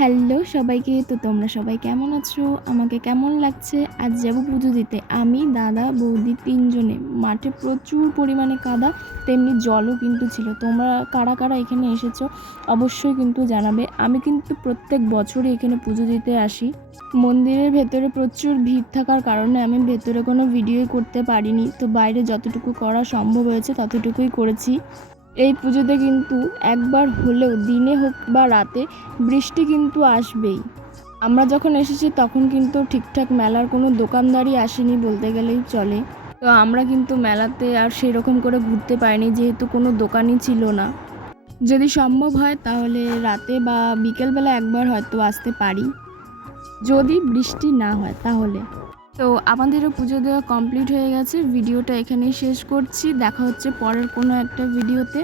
Hello সবাইকে। তো তোমরা সবাই কেমন আছো? আমাকে কেমন লাগছে? আজ যাবো পুজো দিতে। আমি, দাদা, বৌদি ৩ জনে। মাঠে প্রচুর পরিমাণে কাদা, তেমনি জলও কিন্তু ছিল। তোমরা কারা, কারা এখানে এসেছো অবশ্যই কিন্তু জানাবে। আমি কিন্তু প্রত্যেক বছরই এখানে পুজো দিতে আসি। মন্দিরের ভেতরে প্রচুর ভিড় থাকার কারণে আমি ভেতরে কোনো ভিডিওই করতে পারিনি। তো বাইরে যতটুকু করা সম্ভব হয়েছে ততটুকুই করেছি। এই পুজোতে কিন্তু একবার হলেও দিনে হোক বা রাতে বৃষ্টি কিন্তু আসবেই। আমরা যখন এসেছি তখন কিন্তু ঠিকঠাক মেলার কোনো দোকানদারই আসেনি বলতে গেলেই চলে। তো আমরা কিন্তু মেলাতে আর সেরকম করে ঘুরতে পারিনি, যেহেতু কোনো দোকানই ছিল না। যদি সম্ভব হয় তাহলে রাতে বা বিকেলবেলা একবার হয়তো আসতে পারি, যদি বৃষ্টি না হয় তাহলে। তো আমাদেরও পুজো দেওয়া কমপ্লিট হয়ে গেছে। ভিডিওটা এখানেই শেষ করছি। দেখা হচ্ছে পরের কোনো একটা ভিডিওতে।